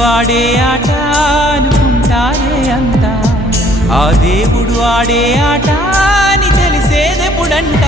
ఆడే ఆట అనుకుంటారే అంతా, ఆ దేవుడు ఆడే ఆట అని తెలిసేదెప్పుడంట.